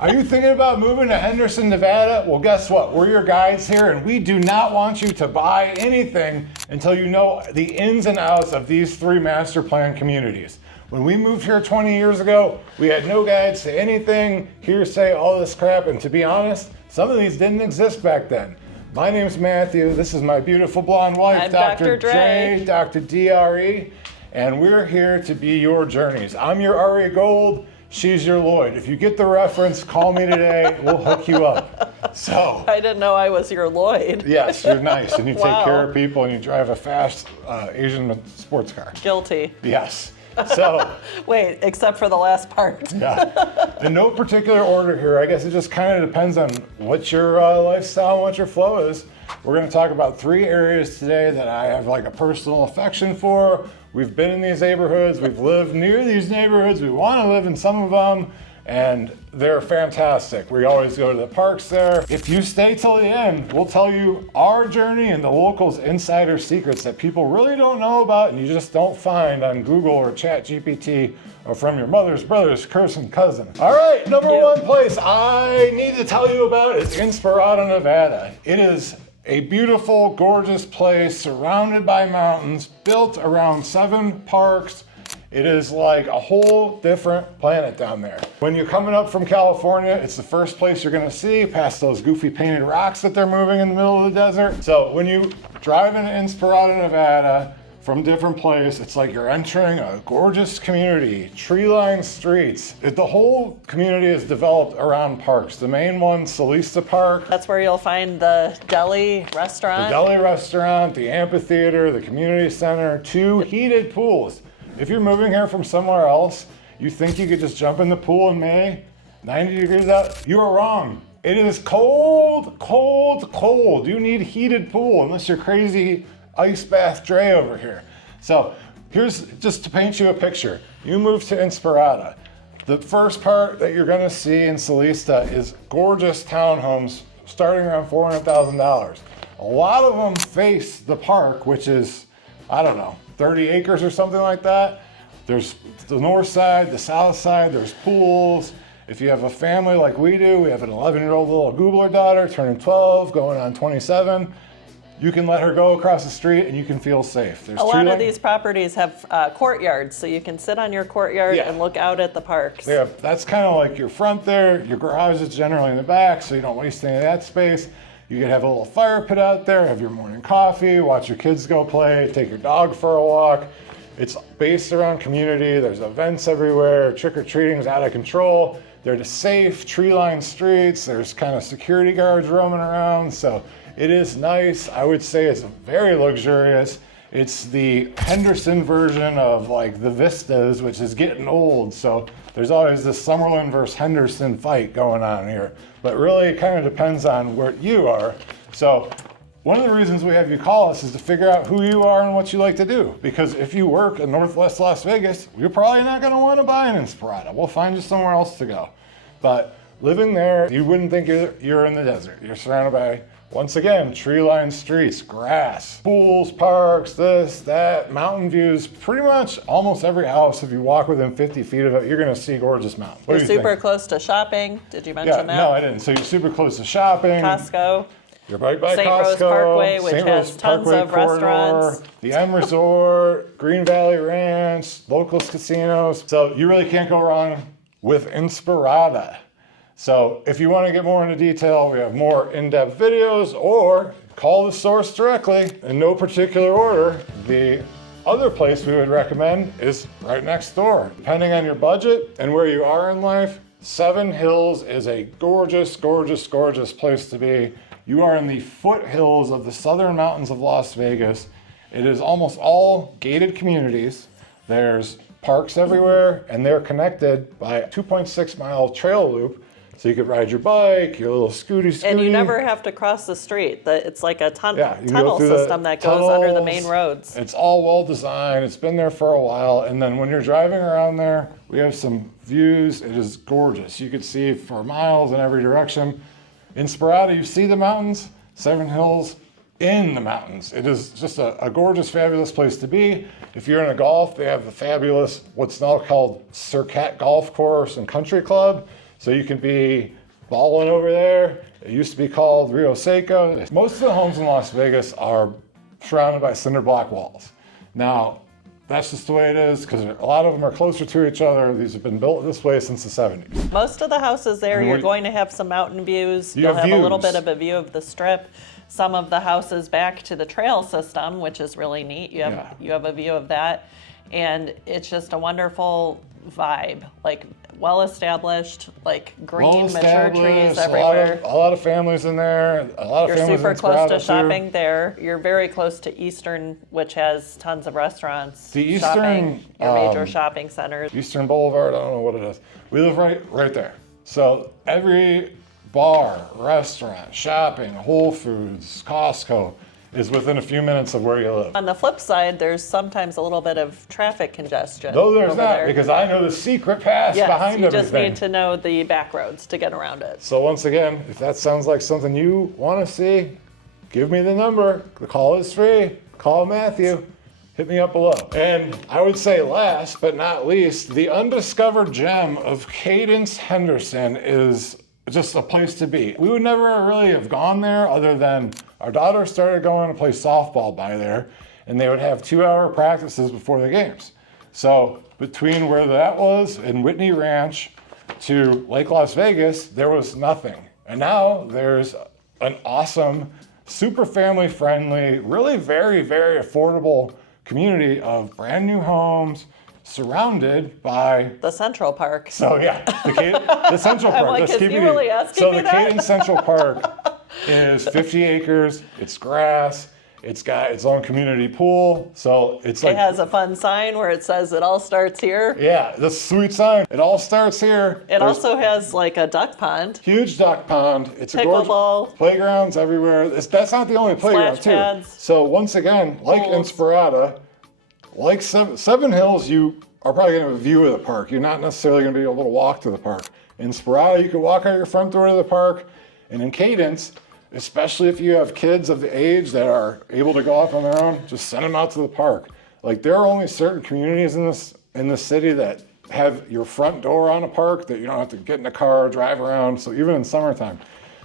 Are you thinking about moving to Henderson, Nevada? Well, guess what? We're your guides here, and we do not want you to buy anything until you know the ins and outs of these 3 master plan communities. When we moved here 20 years ago, we had no guides to anything, hearsay, all this crap, and to be honest, some of these didn't exist back then. My name's Matthew. This is my beautiful blonde wife, I'm Dr. Dre, Dr. DRE, and we're here to be your journeys. I'm your RE Gold. She's your Lloyd. If you get the reference, call me today. We'll hook you up. So I didn't know I was your Lloyd. yes, you're nice, and you Wow. take care of people, and you drive a fast Asian sports car. Guilty. Yes. So Wait, except for the last part. yeah, in no particular order here. I guess it just kind of depends on what your lifestyle and what your flow is. We're going to talk about 3 areas today that I have like a personal affection for. We've been in these neighborhoods, we've lived near these neighborhoods, we want to live in some of them, and they're fantastic. We always go to the parks there. If you stay till the end, we'll tell you our journey and the locals' insider secrets that people really don't know about and you just don't find on Google or ChatGPT or from your mother's brother's cursing cousin. All right, number 1 place I need to tell you about is Inspirada, Nevada. It is a beautiful, gorgeous place surrounded by mountains, built around 7 parks. It is like a whole different planet down there. When you're coming up from California, it's the first place you're gonna see past those goofy painted rocks that they're moving in the middle of the desert. So when you drive into Inspirada, Nevada, from different places, it's like you're entering a gorgeous community, tree-lined streets. The whole community is developed around parks. The main one, Solista Park. That's where you'll find the deli restaurant. The deli restaurant, the amphitheater, the community center, 2 heated pools. If you're moving here from somewhere else, you think you could just jump in the pool in May, 90 degrees out, you are wrong. It is cold, cold, cold. You need heated pool unless you're crazy ice bath Dre over here. So here's just to paint you a picture. You move to Inspirada. The first part that you're gonna see in Solista is gorgeous townhomes starting around $400,000. A lot of them face the park, which is, I don't know, 30 acres or something like that. There's the north side, the south side, there's pools. If you have a family like we do, we have an 11-year-old little Googler daughter turning 12, going on 27. You can let her go across the street and you can feel safe. There's a lot of these properties have courtyards, so you can sit on your courtyard and look out at the parks. That's kind of like your front there. Your garage is generally in the back, so you don't waste any of that space. You could have a little fire pit out there, have your morning coffee, watch your kids go play, take your dog for a walk. It's based around community. There's events everywhere. Trick-or-treating is out of control. They're safe, tree-lined streets. There's kind of security guards roaming around. So it is nice. I would say it's very luxurious. It's the Henderson version of like the Vistas, which is getting old. So there's always this Summerlin versus Henderson fight going on here. But really it kind of depends on where you are. So one of the reasons we have you call us is to figure out who you are and what you like to do. Because if you work in Northwest Las Vegas, you're probably not gonna want to buy an Inspirada. We'll find you somewhere else to go. But living there, you wouldn't think you're in the desert. You're surrounded by, once again, tree-lined streets, grass, pools, parks, this, that, mountain views. Pretty much almost every house, if you walk within 50 feet of it, you're gonna see gorgeous mountains. You're super close to shopping. Did you mention that? No, I didn't. So you're super close to shopping. Costco. You're right by St. Costco. Rose Parkway, which St. has Rose tons Parkway of corridor, restaurants. the M Resort, Green Valley Ranch, locals casinos. So you really can't go wrong with Inspirada. So if you want to get more into detail, we have more in-depth videos, or call the source directly in no particular order. The other place we would recommend is right next door. Depending on your budget and where you are in life, 7 Hills is a gorgeous, gorgeous, gorgeous place to be. You are in the foothills of the southern mountains of Las Vegas. It is almost all gated communities. There's parks everywhere, and they're connected by a 2.6-mile trail loop. So you could ride your bike, your little scooty. And you never have to cross the street. It's like a tunnel go system that goes under the main roads. It's all well designed. It's been there for a while. And then when you're driving around there, we have some views. It is gorgeous. You could see for miles in every direction. Inspirada, you see the mountains. 7 Hills, in the mountains. It is just a gorgeous, fabulous place to be. If you're into golf, they have the fabulous, what's now called Circuit Golf Course and Country Club. So you can be balling over there. It used to be called Rio Seco. Most of the homes in Las Vegas are surrounded by cinder block walls. Now, that's just the way it is because a lot of them are closer to each other. These have been built this way since the 70s. Most of the houses there, you're going to have some mountain views. You'll have a little bit of a view of the strip. Some of the houses back to the trail system, which is really neat. You have a view of that. And it's just a wonderful vibe, like well-established, like green, mature trees everywhere. A lot of families in there. A lot of You're families super in close to Sparata, shopping too. there. You're very close to Eastern, which has tons of restaurants. The Eastern, shopping, your major shopping centers. Eastern Boulevard, I don't know what it is. We live right there. So every bar, restaurant, shopping, Whole Foods, Costco is within a few minutes of where you live. On the flip side, there's sometimes a little bit of traffic congestion. No, there's over not, there. because I know the secret pass behind you everything. just need to know the back roads to get around it. So once again, if that sounds like something you want to see, give me the number. The call is free. Call Matthew. Hit me up below. And I would say last but not least, the undiscovered gem of Cadence Henderson is just a place to be. We would never really have gone there other than our daughter started going to play softball by there, and they would have 2-hour practices before the games. So between where that was and Whitney Ranch to Lake Las Vegas, there was nothing. And now there's an awesome, super family friendly, really very, very affordable community of brand new homes surrounded by the Central Park. So yeah, the Central Park. Like, Let's keep you really asking me the that? Cadence Central Park is 50 acres. It's grass. It's got its own community pool. So it's like it has a fun sign where it says it all starts here. Yeah, the sweet sign. It all starts here. It also has like a duck pond. Huge duck pond. It's a gorgeous pickleball. Playgrounds everywhere. That's not the only playground Splash too. pads. So once again, like in Sparata, like Seven Hills, you are probably going to have a view of the park. You're not necessarily going to be able to walk to the park. In Sparata, you can walk out your front door to the park. And in Cadence, especially if you have kids of the age that are able to go off on their own, just send them out to the park. Like there are only certain communities in this city that have your front door on a park that you don't have to get in a car, drive around. So even in summertime,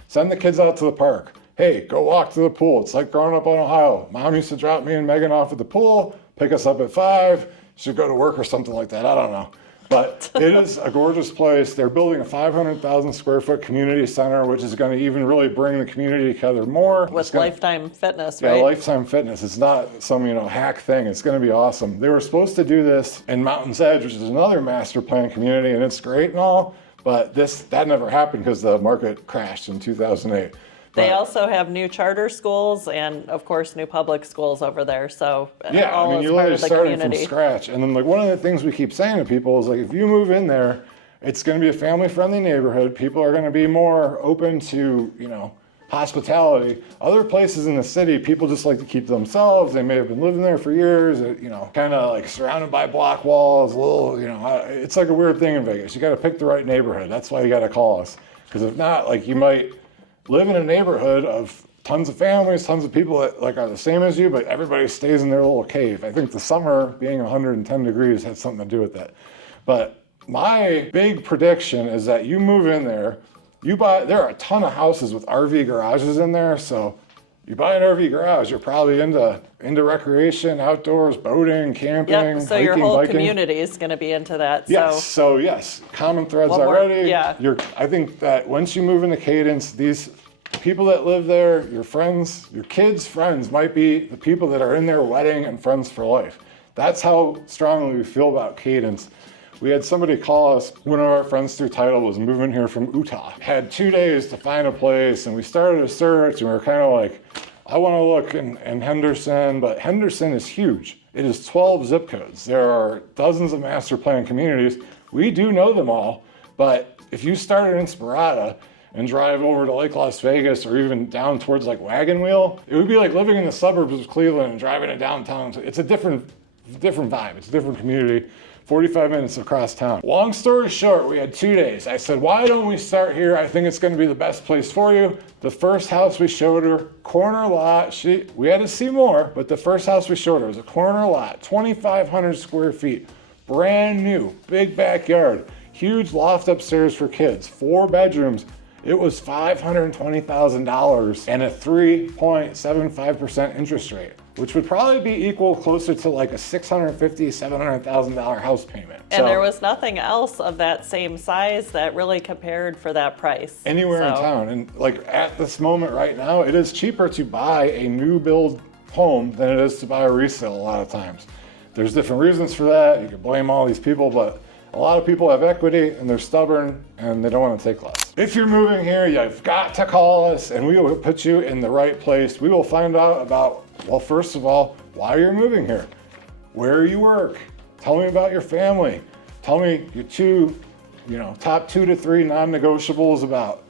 send the kids out to the park. Hey, go walk to the pool. It's like growing up in Ohio. Mom used to drop me and Megan off at the pool, pick us up at 5, she'd go to work or something like that. I don't know. But it is a gorgeous place. They're building a 500,000 square foot community center, which is going to even really bring the community together more. With Lifetime Fitness, right? Yeah, Lifetime Fitness. It's not some, hack thing. It's going to be awesome. They were supposed to do this in Mountain's Edge, which is another master plan community, and it's great and all, but that never happened because the market crashed in 2008. They also have new charter schools and, of course, new public schools over there. So yeah, all I mean, is you're part literally of the starting community. from scratch. And then, like, one of the things we keep saying to people is, like, if you move in there, it's going to be a family-friendly neighborhood. People are going to be more open to, hospitality. Other places in the city, people just like to keep to themselves. They may have been living there for years, kind of like surrounded by block walls. It's like a weird thing in Vegas. You got to pick the right neighborhood. That's why you got to call us. Because if not, like, you might live in a neighborhood of tons of families, tons of people that are the same as you, but everybody stays in their little cave. I think the summer being 110 degrees had something to do with that. But my big prediction is that you move in there, there are a ton of houses with RV garages in there, so you buy an RV garage, you're probably into recreation, outdoors, boating, camping, Yep, so hiking, your whole biking. community is going to be into that. Yes, so yes, common threads already. I think that once you move into Cadence, these people that live there, your friends, your kids' friends might be the people that are in their wedding and friends for life. That's how strongly we feel about Cadence. We had somebody call us, one of our friends through Tidal was moving here from Utah. Had 2 days to find a place, and we started a search, and we were kind of like, I want to look in Henderson, but Henderson is huge. It is 12 zip codes. There are dozens of master plan communities. We do know them all, but if you started in Sparata and drive over to Lake Las Vegas or even down towards like Wagon Wheel, it would be like living in the suburbs of Cleveland and driving to downtown. It's a different vibe. It's a different community. 45 minutes across town. Long story short, we had 2 days. I said, why don't we start here? I think it's going to be the best place for you. The first house we showed her, corner lot. We had to see more, but the first house we showed her was a corner lot, 2,500 square feet, brand new, big backyard. huge loft upstairs for kids, 4 bedrooms. It was $520,000 and a 3.75% interest rate, which would probably be equal closer to like a $650,000, $700,000 house payment. And there was nothing else of that same size that really compared for that price. Anywhere in town. And like at this moment right now, it is cheaper to buy a new build home than it is to buy a resale a lot of times. There's different reasons for that. You can blame all these people, but a lot of people have equity and they're stubborn and they don't want to take less. If you're moving here, you've got to call us and we will put you in the right place. We will find out about, well, first of all, why you're moving here, where you work. Tell me about your family. Tell me your top 2 to 3 non-negotiables about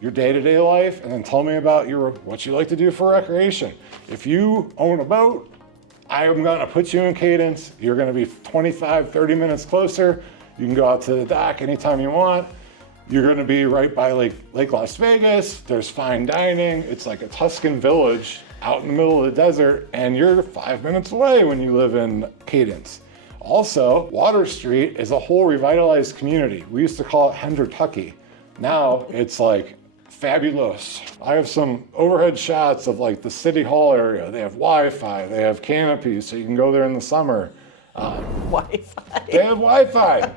your day-to-day life, and then tell me about what you like to do for recreation. If you own a boat, I am gonna put you in Cadence. You're gonna be 25, 30 minutes closer. You can go out to the dock anytime you want. You're gonna be right by Lake Las Vegas. There's fine dining. It's like a Tuscan village out in the middle of the desert, and you're 5 minutes away when you live in Cadence. Also, Water Street is a whole revitalized community. We used to call it Hendertucky. Now it's like fabulous. I have some overhead shots of like the City Hall area. They have Wi-Fi, they have canopies, so you can go there in the summer. Wi-Fi. They have Wi-Fi.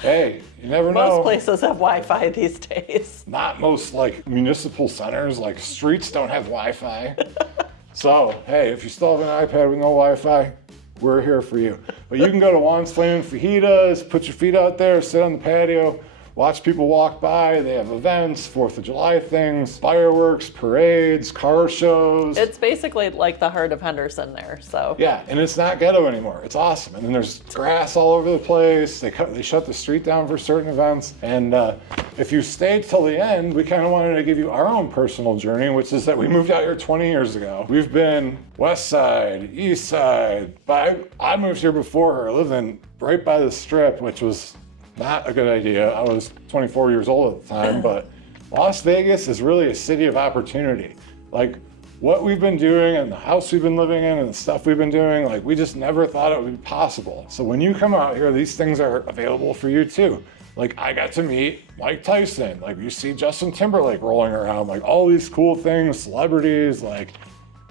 Hey, you never know. Most places have Wi-Fi these days. Not most like municipal centers, like streets don't have Wi-Fi. So, hey, if you still have an iPad with no Wi-Fi, we're here for you. But you can go to Juan's Flaming Fajitas, put your feet out there, sit on the patio, watch people walk by. They have events, 4th of July things, fireworks, parades, car shows. It's basically like the heart of Henderson there, so. Yeah, and it's not ghetto anymore. It's awesome. And then there's grass all over the place. They shut the street down for certain events. And if you stayed till the end, we kind of wanted to give you our own personal journey, which is that we moved out here 20 years ago. We've been west side, east side. But I moved here before her. I lived right by the Strip, which was not a good idea. I was 24 years old at the time, but Las Vegas is really a city of opportunity. Like what we've been doing and the house we've been living in and the stuff we've been doing, like we just never thought it would be possible. So when you come out here, these things are available for you too. Like I got to meet Mike Tyson, like you see Justin Timberlake rolling around, like all these cool things, celebrities, like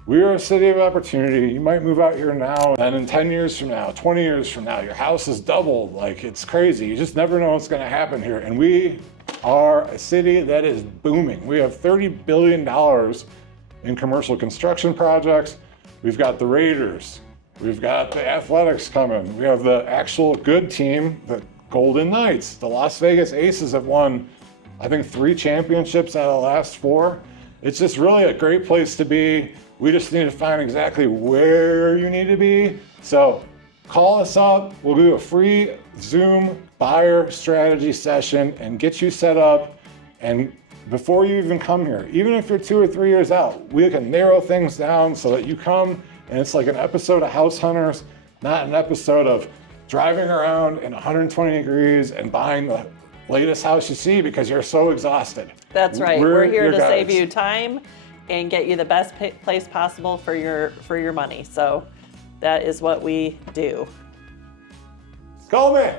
we are a city of opportunity. You might move out here now, and in 10 years from now, 20 years from now, your house is doubled. Like, it's crazy. You just never know what's going to happen here. And we are a city that is booming. We have $30 billion in commercial construction projects. We've got the Raiders. We've got the Athletics coming. We have the actual good team, the Golden Knights. The Las Vegas Aces have won, I think, 3 championships out of the last 4. It's just really a great place to be. We just need to find exactly where you need to be. So call us up. We'll do a free Zoom buyer strategy session and get you set up. And before you even come here, even if you're 2 or 3 years out, we can narrow things down so that you come and it's like an episode of House Hunters, not an episode of driving around in 120 degrees and buying the latest house you see because you're so exhausted. That's right. We're here to guides. save you time and get you the best place possible for your money. So that is what we do. Call me.